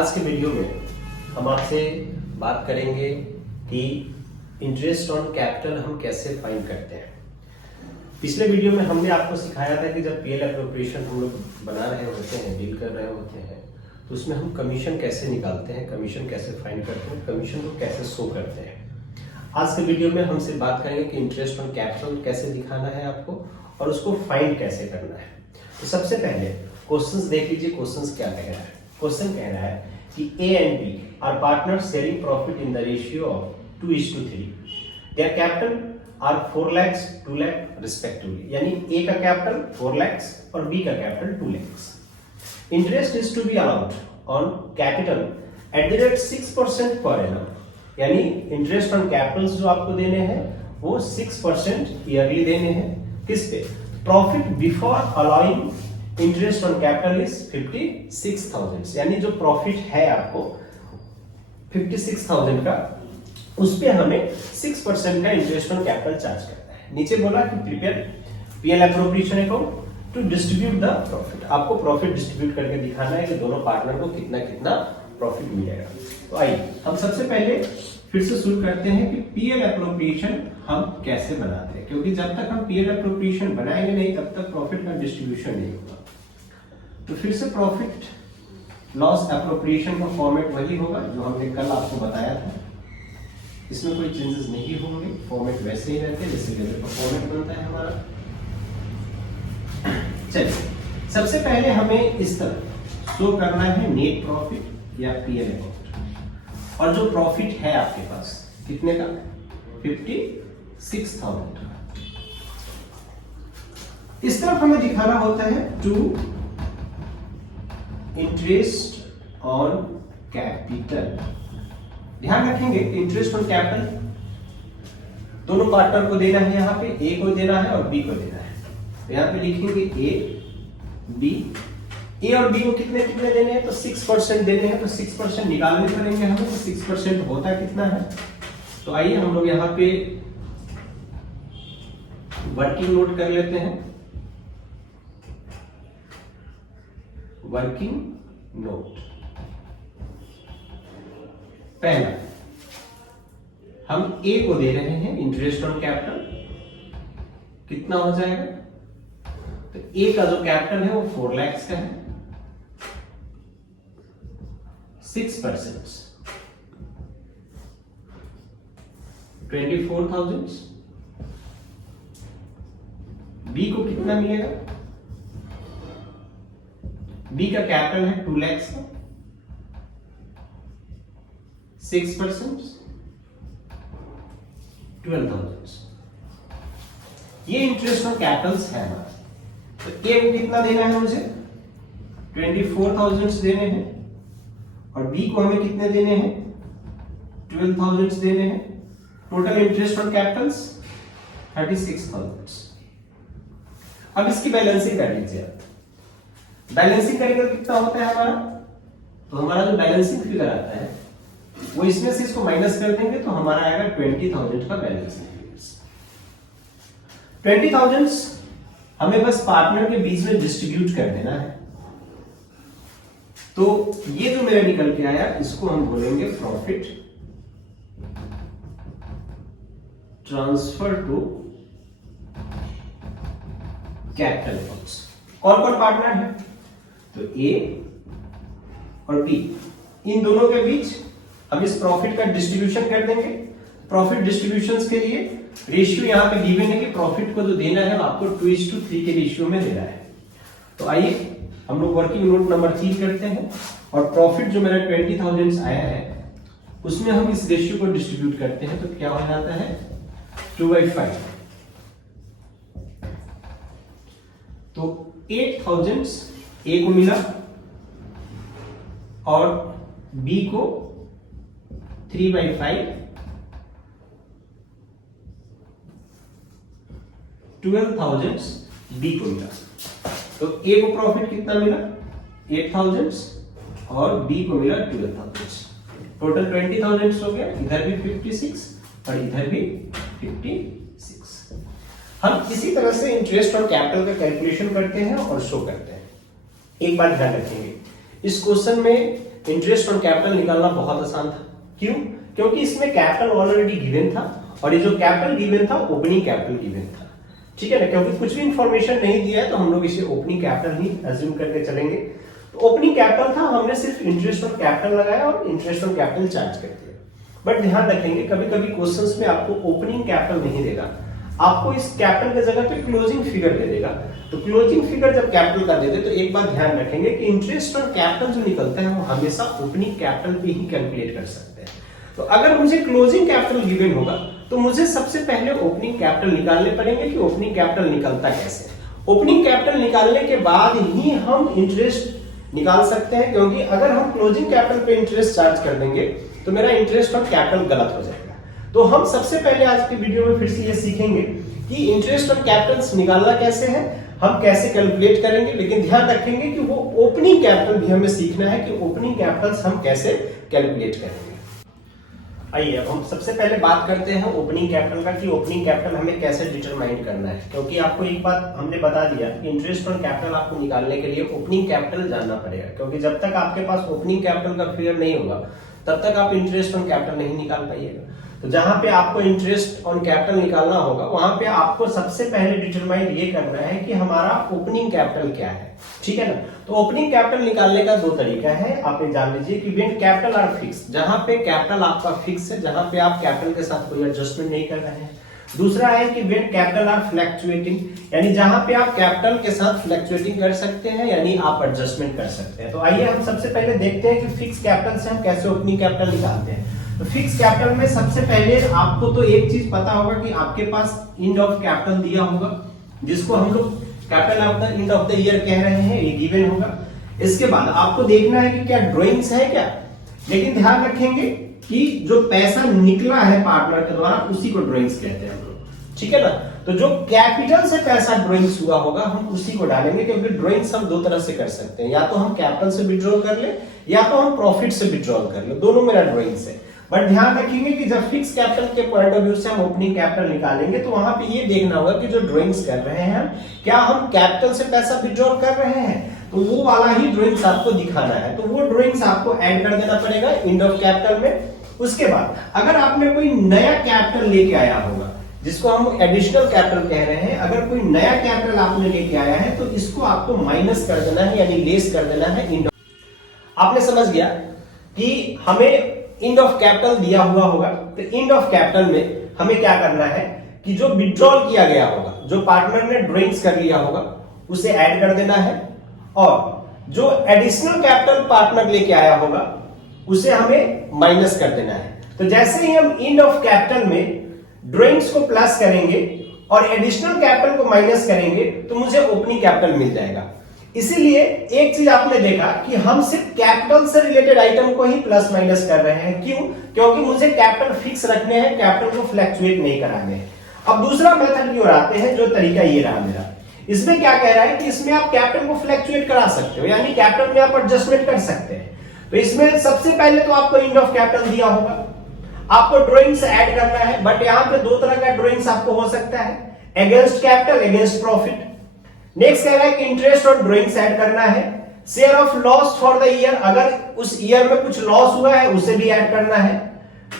आज के वीडियो में हम आपसे बात करेंगे कि इंटरेस्ट ऑन कैपिटल हम कैसे फाइंड करते हैं। पिछले वीडियो में हमने आपको सिखाया था कि जब पीएल एप्रोप्रिएशन हम लोग बना रहे होते हैं, डील कर रहे होते हैं, तो उसमें हम कमीशन कैसे निकालते हैं, कमीशन कैसे फाइंड करते हैं, कमीशन को कैसे शो करते हैं। आज के वीडियो में हमसे बात करेंगे कि इंटरेस्ट ऑन कैपिटल कैसे दिखाना है आपको और उसको फाइंड कैसे करना है। तो सबसे पहले क्वेश्चंस देख लीजिए, क्वेश्चंस क्या कह रहा है। क्वेश्चन कह रहा है कि A and B are partners sharing profit in the ratio of 2:3. Their capital are 4 lakhs, 2 lakh respectively. यानी A का कैपिटल 4 lakhs और B का capital 2 lakhs. Interest is to be allowed on capital at the rate 6% per annum. यानी interest on Capitals जो आपको देने हैं वो 6% ईयरली देने हैं। किस पे? Profit before allowing interest on capital is 56,000, यानी जो प्रॉफिट है आपको 56,000 का, उस पे हमें 6% का इंटरेस्ट ऑन कैपिटल चार्ज करना है। नीचे बोला कि prepare P L appropriation account to distribute the profit. आपको प्रॉफिट डिस्ट्रीब्यूट करके दिखाना है कि दोनों पार्टनर को कितना कितना प्रॉफिट मिलेगा। तो आइए हम सबसे पहले फिर से शुरू करते हैं कि पीएल एप्रोप्रिएशन हम कैसे बनाते हैं, क्योंकि जब तक हम पीएल एप्रोप्रिएशन बनाएंगे नहीं तब तक प्रॉफिट का डिस्ट्रीब्यूशन नहीं होगा। तो फिर से प्रॉफिट लॉस एप्रोप्रिएशन का फॉर्मेट वही होगा जो हमने कल आपको बताया था। इसमें कोई चेंजेस नहीं होंगे, फॉर्मेट वैसे ही रहते हैं जैसे पहले का फॉर्मेट बनता है हमारा। चलिए सबसे पहले हमें इस तरह शो करना है नेट प्रॉफिट या पीएल अकाउंट, और जो प्रॉफिट है आपके पास कितने का, 56,000 का। इस तरफ हमें दिखाना होता है टू इंटरेस्ट ऑन कैपिटल। ध्यान रखेंगे इंटरेस्ट ऑन कैपिटल दोनों पार्टनर को देना है, यहां पे ए को देना है और बी को देना है। तो यहां पे लिखेंगे ए बी, ए और बी को कितने कितने देने हैं, तो 6% देने हैं। तो 6% निकालने पड़ेंगे हमें, तो 6% होता कितना है। तो आइए हम लोग यहां पे वर्किंग नोट कर लेते हैं। वर्किंग नोट पहला हम ए को दे रहे हैं इंटरेस्ट ऑन कैपिटल, कितना हो जाएगा, तो ए का जो कैपिटल है वो 4 lakhs का है। 6% 24,000। बी को कितना मिलेगा, बी का कैपिटल है 2 lakhs का, 6% 12,000। ये इंटरेस्ट ऑन कैपिटल्स है हमारा। तो ए को कितना देना है मुझे, 24,000 देने हैं, और बी को हमें कितने देने हैं, 12,000 देने हैं। Total interest on Capitals 36,000। अब इसकी बैलेंसिंग कर लीजिए आप। बैलेंसिंग करेंगे तो कितना होता है हमारा, तो हमारा जो बैलेंसिंग फिगर आता है वो इसमें से इसको माइनस कर देंगे तो हमारा आएगा 20,000 का बैलेंसिंग फिगर। 20,000 हमें बस पार्टनर के बीच में डिस्ट्रीब्यूट कर देना है। तो ये जो मेरा निकल के आया इसको हम बोलेंगे profit transfer to capital accounts. कौन कौन पार्टनर है, तो ए और बी, इन दोनों के बीच हम इस प्रॉफिट का डिस्ट्रीब्यूशन कर देंगे। प्रॉफिट डिस्ट्रीब्यूशन के लिए रेशियो यहां पे गिवन है कि प्रॉफिट को जो देना है आपको 2:3 के रेशियो में देना है। तो आइए हम लोग वर्किंग नोट नंबर 3 करते हैं, और प्रॉफिट जो मेरा 20,000 आया है उसमें हम इस रेशियो को डिस्ट्रीब्यूट करते हैं। तो क्या हो जाता है, 2/5। तो 8,000 ए को मिला और बी को 3/5, 12,000 बी को मिला। तो ए को प्रॉफिट कितना मिला, 8,000 और बी को मिला 12,000। टोटल 20,000 हो गया। इधर भी 56 और इधर भी 56। हम इसी तरह से इंटरेस्ट और कैपिटल का कैलकुलेशन करते हैं और शो करते हैं। एक बात ध्यान रखेंगे, इस क्वेश्चन में इंटरेस्ट ऑन कैपिटल निकालना बहुत आसान था। क्यों? क्योंकि इसमें कैपिटल ऑलरेडी गिवन था और ये जो कैपिटल गिवन था ओपनिंग कैपिटल गिवन था, ठीक है ना। क्योंकि कुछ भी इंफॉर्मेशन नहीं दिया है तो हम लोग इसे ओपनिंग कैपिटल ही अज्यूम करके चलेंगे। तो ओपनिंग कैपिटल था, हमने सिर्फ इंटरेस्ट ऑन कैपिटल लगाया और इंटरेस्ट ऑन कैपिटल चार्ज कर दिया। बट ध्यान रखेंगे कभी कभी क्वेश्चंस में आपको ओपनिंग कैपिटल नहीं देगा, आपको इस कैपिटल की जगह पे क्लोजिंग फिगर दे देगा। तो क्लोजिंग फिगर जब कैपिटल कर देते तो एक बात ध्यान रखेंगे कि इंटरेस्ट ऑन कैपिटल जो निकलता है वो हमेशा ओपनिंग कैपिटल पे ही कैलकुलेट कर सकते हैं। तो अगर मुझे क्लोजिंग कैपिटल गिवन होगा तो मुझे सबसे पहले ओपनिंग कैपिटल निकालने पड़ेंगे कि ओपनिंग कैपिटल निकलता कैसे। ओपनिंग कैपिटल निकालने के बाद ही हम इंटरेस्ट निकाल सकते हैं, क्योंकि अगर हम क्लोजिंग कैपिटल पे इंटरेस्ट चार्ज कर देंगे तो मेरा इंटरेस्ट ऑन कैपिटल गलत हो जाएगा। तो हम सबसे पहले आज की वीडियो में फिर से ये सीखेंगे कि इंटरेस्ट ऑन कैपिटल्स निकालना कैसे है, हम कैसे कैलकुलेट करेंगे। लेकिन ध्यान रखेंगे कि वो ओपनिंग कैपिटल भी हमें सीखना है कि ओपनिंग कैपिटल्स हम कैसे कैलकुलेट करेंगे। आइए अब हम सबसे पहले बात करते हैं ओपनिंग कैपिटल का कि ओपनिंग कैपिटल हमें कैसे डिटरमाइन करना है। क्योंकि आपको एक बात हमने बता दिया कि इंटरेस्ट ऑन कैपिटल आपको निकालने के लिए ओपनिंग कैपिटल जानना पड़ेगा, क्योंकि जब तक आपके पास ओपनिंग कैपिटल का फिगर नहीं होगा तब तक आप इंटरेस्ट ऑन कैपिटल नहीं निकाल पाइएगा। तो जहां पे आपको इंटरेस्ट ऑन कैपिटल निकालना होगा वहां पे आपको सबसे पहले डिटरमाइन ये करना है कि हमारा ओपनिंग कैपिटल क्या है, ठीक है ना। तो ओपनिंग कैपिटल निकालने का दो तरीका है, आप ये जान लीजिए कि व्हेन कैपिटल आर फिक्स, जहां पे कैपिटल आपका फिक्स है, जहां पे आप कैपिटल के साथ कोई एडजस्टमेंट नहीं कर रहे हैं। दूसरा है कि व्हेन कैपिटल आर फ्लक्चुएटिंग, यानी जहां पे आप कैपिटल के साथ फ्लक्चुएटिंग कर सकते हैं, यानी आप एडजस्टमेंट कर सकते हैं। तो आइए हम सबसे पहले देखते हैं कि फिक्स कैपिटल से हम कैसे ओपनिंग कैपिटल निकालते हैं। तो फिक्स कैपिटल में सबसे पहले आपको तो एक चीज पता होगा कि आपके पास एंड ऑफ कैपिटल दिया होगा, जिसको हम लोग capital of the end of the year कह रहे हैं, ये गिवन होगा। इसके बाद आपको देखना है कि क्या ड्राइंग्स है क्या, लेकिन ध्यान रखेंगे कि जो पैसा निकला है पार्टनर के द्वारा उसी को ड्राइंग्स कहते हैं हम लोग, ठीक है ना। तो जो कैपिटल से पैसा ड्राइंग्स हुआ होगा हम उसी को डालेंगे, क्योंकि ड्राइंग्स हम दो तरह से कर सकते हैं, या तो हम कैपिटल से विड्रॉल कर ले या तो हम प्रॉफिट से विड्रॉल कर ले, दोनों मेरा ड्राइंग्स है। बट ध्यान रखेंगे कि जब फिक्स कैपिटल के पॉइंट ऑफ व्यू से हम ओपनिंग कैपिटल निकालेंगे तो वहां पे ये देखना होगा कि जो ड्राइंग्स कर रहे हैं क्या हम कैपिटल से पैसा विड्रॉल कर रहे हैं, तो वो वाला ही ड्राइंग्स आपको दिखाना है। तो वो ड्राइंग्स आपको ऐड कर देना पड़ेगा एंड ऑफ कैपिटल में। उसके बाद अगर आपने कोई नया कैपिटल लेके आया होगा, जिसको हम एडिशनल कैपिटल कह रहे हैं, अगर कोई नया कैपिटल आपने लेके आया है तो इसको आपको माइनस कर देना है, यानी लेस कर देना है एंड। आपने समझ गया कि हमें एंड ऑफ कैपिटल दिया हुआ होगा, तो एंड ऑफ कैपिटल में हमें क्या करना है कि जो विड्रॉल किया गया होगा, जो पार्टनर ने ड्राइंग्स कर लिया होगा उसे ऐड कर देना है, और जो एडिशनल कैपिटल पार्टनर लेके आया होगा उसे हमें माइनस कर देना है। तो जैसे ही हम एंड ऑफ कैपिटल में ड्राइंग्स को प्लस करेंगे और एडिशनल कैपिटल को माइनस करेंगे तो मुझे ओपनिंग कैपिटल मिल जाएगा। इसीलिए एक चीज आपने देखा कि हम सिर्फ कैपिटल से रिलेटेड आइटम को ही प्लस माइनस कर रहे हैं। क्यों? क्योंकि मुझे कैपिटल फिक्स रखने हैं, कैपिटल को फ्लक्चुएट नहीं कराने हैं। अब दूसरा मेथड की ओर आते हैं, जो तरीका ये रहा मेरा। इसमें क्या कह रहा है कि इसमें आप कैपिटल को फ्लक्चुएट करा सकते हो, यानी कैपिटल में आप एडजस्टमेंट कर सकते हैं। तो इसमें सबसे पहले तो आपको एंड ऑफ कैपिटल दिया होगा, आपको ड्राइंग्स ऐड करना है। बट यहाँ पे दो तरह का ड्राइंग्स आपको हो सकता है, against capital, against profit. Next कह रहा है कि इंटरेस्ट और ड्राइंग्स ऐड करना है। Share of loss for the year, अगर उस ईयर में कुछ लॉस हुआ है उसे भी ऐड करना है।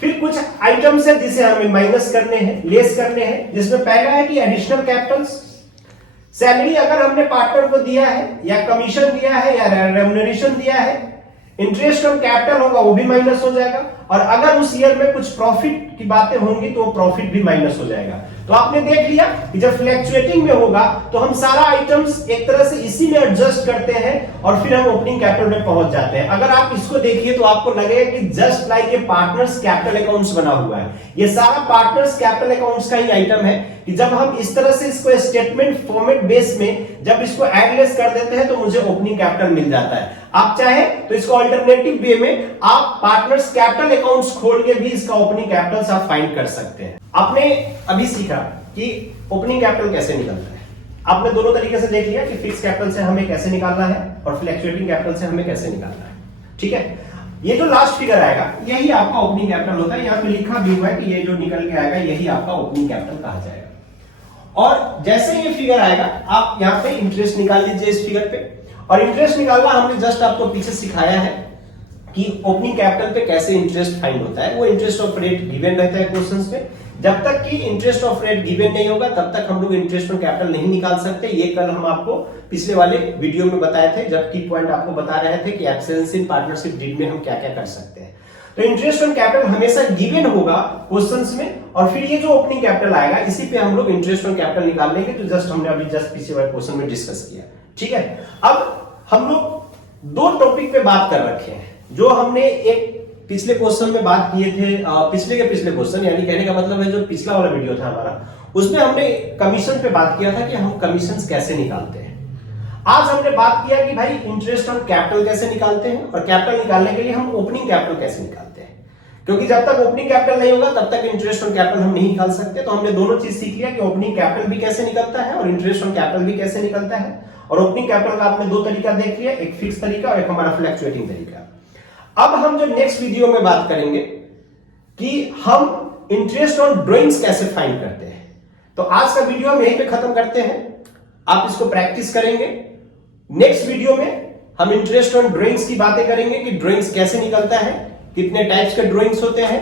फिर कुछ आइटम्स है जिसे हमें माइनस करने हैं, लेस करने हैं, जिसमें पहला है कि एडिशनल कैपिटल्स। सैलरी अगर हमने पार्टनर को दिया है, या कमीशन दिया है, या रेम्युनरेशन दिया है, इंटरेस्ट ऑन कैपिटल होगा वो भी माइनस हो जाएगा। और अगर उस ईयर में कुछ प्रॉफिट की बातें होंगी तो प्रॉफिट भी माइनस हो जाएगा। तो आपने देख लिया कि जब फ्लक्चुएटिंग में होगा तो हम सारा आइटम्स एक तरह से इसी में एडजस्ट करते हैं और फिर हम ओपनिंग कैपिटल में पहुंच जाते हैं। अगर आप इसको देखिए तो आपको लगेगा कि just like a partners capital accounts बना हुआ है। ये सारा पार्टनर्स कैपिटल अकाउंट्स का ही आइटम है कि जब हम इस तरह से इसको स्टेटमेंट फॉर्मेट बेस में जब इसको एडलेस कर देते हैं तो मुझे ओपनिंग कैपिटल मिल जाता है। आप चाहे तो इसको अल्टरनेटिव वे में आप पार्टनर्स कैपिटल अकाउंट्स खोल के भी इसका ओपनिंग कैपिटल आप फाइंड कर सकते हैं। आपने अभी सीखा कि ओपनिंग कैपिटल कैसे निकलता है। आपने दोनों तरीके से देख लिया कि फिक्स कैपिटल से हमें कैसे निकालना है और फ्लक्चुएटिंग कैपिटल से हमें कैसे निकालना है, ठीक है। ये जो लास्ट फिगर आएगा यही आपका ओपनिंग कैपिटल होता है। यहाँ पे लिखा भी हुआ है कि ये जो निकल के आएगा यही आपका ओपनिंग कैपिटल कहा जाएगा। और जैसे ये फिगर आएगा आप यहाँ पे इंटरेस्ट निकाल लीजिए इस फिगर पे, और इंटरेस्ट निकालना हमने जस्ट आपको पीछे सिखाया है कि ओपनिंग कैपिटल पे कैसे इंटरेस्ट फाइंड होता है। वो इंटरेस्ट ऑफ रेट गिवन रहता है क्वेश्चंस में। जब तक कि इंटरेस्ट ऑफ रेट गिवन नहीं होगा तब तक हम लोग इंटरेस्ट ऑन कैपिटल नहीं निकाल सकते। ये कल हम आपको पिछले वाले वीडियो में बताए थे, जब की पॉइंट आपको बता रहे थे कि एब्सेंस इन पार्टनरशिप डीड में हम क्या क्या कर सकते हैं। तो इंटरेस्ट ऑन कैपिटल हमेशा गिवन होगा क्वेश्चंस में, और फिर ये जो ओपनिंग कैपिटल आएगा इसी पे हम लोग इंटरेस्ट ऑन कैपिटल निकाल लेंगे, जो जस्ट हमने अभी जस्ट पिछले वाले क्वेश्चन में डिस्कस किया। ठीक है, अब हम लोग दो टॉपिक पे बात कर रखे हैं। जो हमने एक पिछले क्वेश्चन में बात किए थे, पिछले के पिछले क्वेश्चन, यानी कहने का मतलब है जो पिछला वाला वीडियो था हमारा, उसमें हमने कमीशन पे बात किया था कि हम कमीशन कैसे निकालते हैं। आज हमने बात किया कि भाई इंटरेस्ट ऑन कैपिटल कैसे निकालते हैं, और कैपिटल निकालने के लिए हम ओपनिंग कैपिटल कैसे निकालते हैं। क्योंकि जब तक ओपनिंग कैपिटल नहीं होगा तब तक इंटरेस्ट ऑन कैपिटल हम नहीं निकाल सकते। तो हमने दोनों चीज सीख लिया कि ओपनिंग कैपिटल भी कैसे निकलता है और इंटरेस्ट ऑन कैपिटल भी कैसे निकलता है। और ओपनिंग कैपिटल का आपने दो तरीका देख लिया, एक फिक्स तरीका और एक हमारा फ्लक्चुएटिंग तरीका। अब हम जो नेक्स्ट वीडियो में बात करेंगे कि हम इंटरेस्ट ऑन ड्राइंग्स कैसे फाइंड करते हैं। तो आज का वीडियो हम यहीं पे खत्म करते हैं, आप इसको प्रैक्टिस करेंगे। नेक्स्ट वीडियो में हम इंटरेस्ट ऑन ड्राइंग्स की बातें करेंगे कि ड्राइंग्स कैसे निकलता है, कितने टाइप्स के ड्राइंग्स होते हैं,